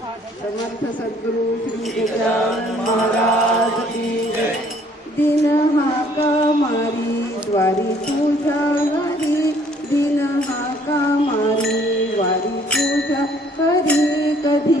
समर्थ सद्गुरु श्री गजानन महाराज की जय. दिन हाका मारी द्वारी तुझ्या हरी दिन हाका मारी वारी तुझ्या हरी कधी